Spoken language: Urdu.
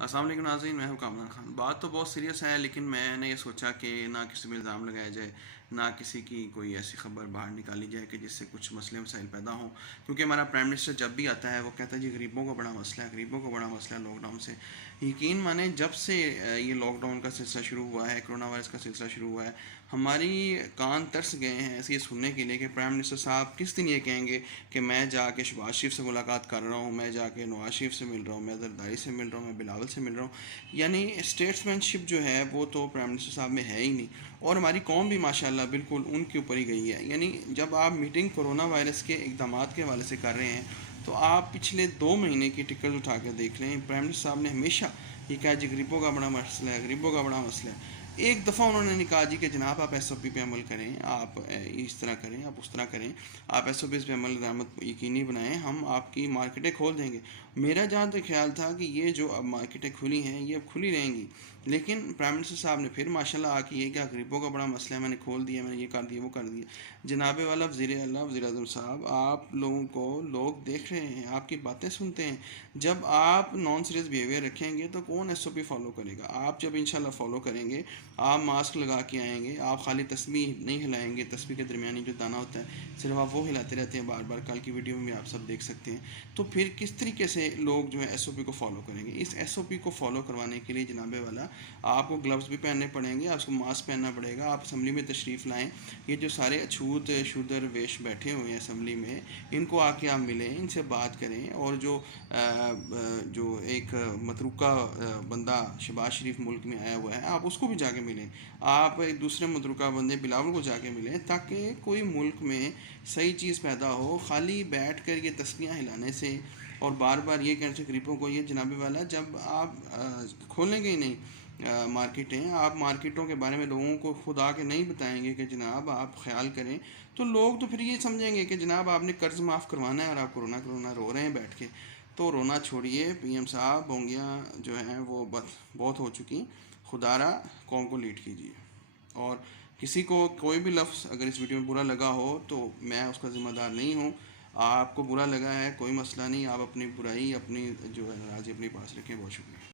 السلام علیکم ناظرین، میں ہوں کامران خان۔ بات تو بہت سیریس ہے، لیکن میں نے یہ سوچا کہ نہ کسی میں الزام لگایا جائے، نہ کسی کی کوئی ایسی خبر باہر نکالی جائے کہ جس سے کچھ مسئلے مسائل پیدا ہوں، کیونکہ ہمارا پرائم منسٹر جب بھی آتا ہے وہ کہتا ہے جی غریبوں کو بڑا مسئلہ ہے، غریبوں کو بڑا مسئلہ ہے لاک ڈاؤن سے۔ یقین مانیں جب سے یہ لاک ڈاؤن کا سلسلہ شروع ہوا ہے، کرونا وائرس کا سلسلہ شروع ہوا ہے، ہماری کان ترس گئے ہیں ایسے یہ سننے کے لیے کہ پرائم منسٹر صاحب کس دن یہ کہیں گے کہ میں جا کے شہباز شریف سے ملاقات کر رہا ہوں، میں جا کے نواز شریف سے مل رہا ہوں، میں زرداری سے مل رہا ہوں، میں بلاول سے مل رہا ہوں۔ یعنی اسٹیٹس مین شپ جو ہے وہ تو پرائم منسٹر صاحب میں ہے ہی نہیں، اور ہماری قوم بھی ماشاءاللہ بالکل ان کے اوپر ہی گئی ہے۔ یعنی جب آپ میٹنگ کرونا وائرس کے اقدامات کے حوالے سے کر رہے ہیں تو آپ پچھلے 2 مہینے کی ٹکٹ اٹھا کے دیکھ لیں، پرائم منسٹر صاحب نے ہمیشہ یہ کہا جی غریبوں کا بڑا مسئلہ ہے، غریبوں کا بڑا مسئلہ ہے۔ ایک دفعہ انہوں نے کہا جی کہ جناب آپ ایس او پی پہ عمل کریں، آپ اس طرح کریں، آپ اس طرح کریں، آپ ایس او پیز پہ عمل درآمد یقینی بنائیں، ہم آپ کی مارکیٹیں کھول دیں گے۔ میرا جہاں تک خیال تھا کہ یہ جو اب مارکیٹیں کھلی ہیں یہ اب کھلی رہیں گی، لیکن پرائم منسٹر صاحب نے پھر ماشاءاللہ آ کے یہ کیا غریبوں کا بڑا مسئلہ ہے، میں نے کھول دیا، میں نے یہ کر دیا، وہ کر دیا۔ جناب والا وزیر اعلیٰ وزیر اعظم صاحب، آپ لوگوں کو لوگ دیکھ رہے ہیں، آپ کی باتیں سنتے ہیں۔ جب آپ نان سیریس بیہیویئر رکھیں گے تو کون ایس او پی فالو کرے گا؟ آپ جب انشاءاللہ فالو کریں گے، آپ ماسک لگا کے آئیں گے، آپ خالی تسبیح نہیں ہلائیں گے، تسبیح کے درمیانی جو دانہ ہوتا ہے صرف آپ وہ ہلاتے رہتے ہیں بار بار، کل کی ویڈیو میں آپ سب دیکھ سکتے ہیں، تو پھر کس طریقے سے لوگ جو ہے ایس او پی کو فالو کریں گے؟ اس ایس او پی کو فالو کروانے کے لیے جناب والا آپ کو گلوز بھی پہننے پڑیں گے، آپ کو ماسک پہننا پڑے گا، آپ اسمبلی میں تشریف لائیں۔ یہ جو سارے اچھوت شودر ویش بیٹھے ہوئے ہیں اسمبلی میں، ان کو آ کے آپ ملیں، ان سے بات کریں، اور جو ایک متروکہ بندہ شہباز شریف ملک میں آیا ہوا ہے آپ اس کو بھی جا کے ملیں، آپ ایک دوسرے متروکہ بندے بلاول کو جا کے ملیں، تاکہ کوئی ملک میں صحیح چیز پیدا ہو۔ خالی بیٹھ کر یہ تسبیحاں ہلانے سے اور بار بار یہ کہنے سے غریبوں کو یہ جناب والا، جب آپ کھولیں گے ہی نہیں مارکیٹیں، آپ مارکیٹوں کے بارے میں لوگوں کو خود آ کے نہیں بتائیں گے کہ جناب آپ خیال کریں، تو لوگ تو پھر یہ سمجھیں گے کہ جناب آپ نے قرض معاف کروانا ہے اور آپ کرونا کرونا رو رہے ہیں بیٹھ کے۔ تو رونا چھوڑیے پی ایم صاحب، بونگیاں جو ہیں وہ بہت ہو چکی، خدا را قوم کو لیڈ کیجیے۔ اور کسی کو کوئی بھی لفظ اگر اس ویڈیو میں برا لگا ہو تو میں اس کا ذمہ دار نہیں ہوں۔ آپ کو برا لگا ہے کوئی مسئلہ نہیں، آپ اپنی برائی، اپنی جو ہے ناراضی اپنے پاس رکھیں۔ بہت شکریہ۔